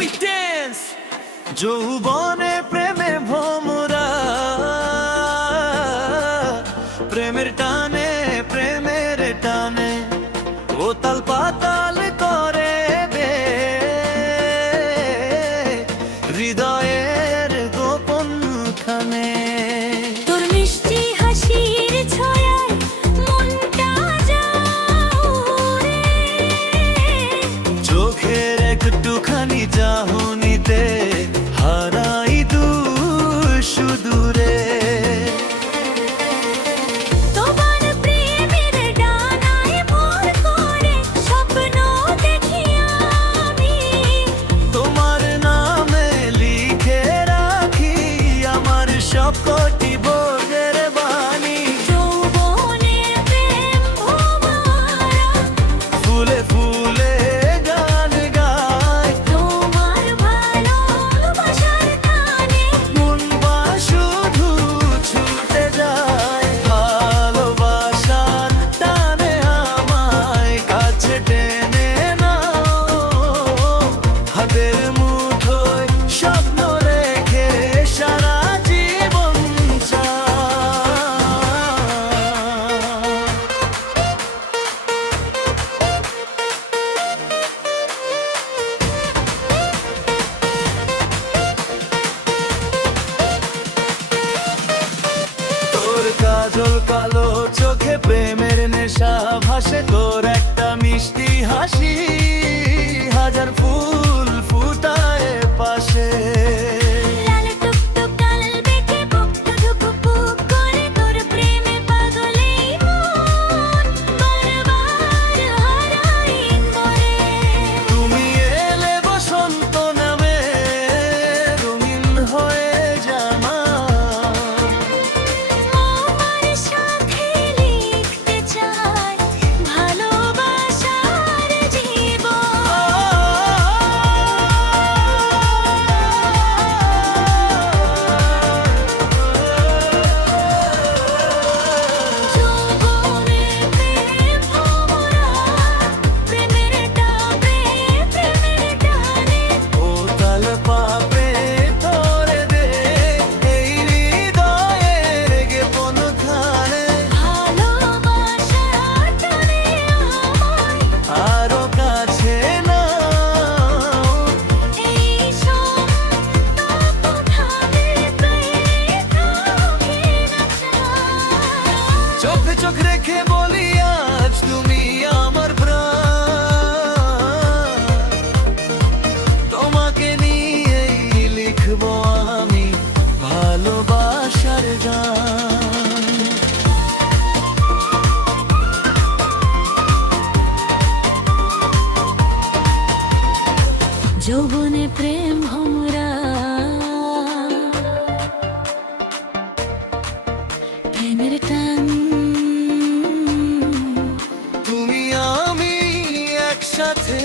we dance. যৌবনে প্রেমে ভোমরা, প্রেমের টানে প্রেমের টানে ও তাল পাতাল করে দে হৃদয়ের গোপন খানে। তোর মিষ্টি হাসির ছায়ায় মনটা যায়, চোখের একটুখানি চাহনিতে হারাই সুদূরে। তোমার প্রেমের ডানায় ভর করে স্বপ্ন দেখি আমি, তোমার নামে লিখে রাখি আমার সব কোটি ভোরের বাণী। যৌবনের প্রেম ভোমরা, ফুলে ফুলে গান গায় তোমার ভালোবাসার টানে মন বা শুধু ছুটে যায়। ভালোবাসার টানে আমায় কাছে টেনে নাও, হাতের মুঠোয় স্বপ্ন রেখে সারা জীবন তোর কাজল কালো চোখে প্রেমের নেশা ভাসে, তোর একটা মিষ্টি হাসি হাজার ফুল ফুটায় পাশে। লাল টুকটুক কাল বেঁকে বুকটা ধুকপুক করে তোর প্রেমে পাগল এই মন বারবার হারাই করে। তুমি এলে বসন্ত নামে রঙিন হয়ে জামা, আমার সাথে লিখতে চাই ভালোবাসার জীবন। যৌবনে প্রেম ভোমরা, প্রেমের টানে ও তাল পাপে তোরে দে এই হৃদয়ের গোপন খানে। ভালোবাসার টানে আমায় আরো কাছে নাও, এই সপ্তাহে থাকি না চাই। চোখে চোখ রেখে বলি আজ তুমি আমার প্রাণ। তোমাকে নিয়েই লিখবো আমি ভালোবাসার গান। যৌবনে প্রেম ভোমরা, প্রেমের টান তুমি আমি একসাথে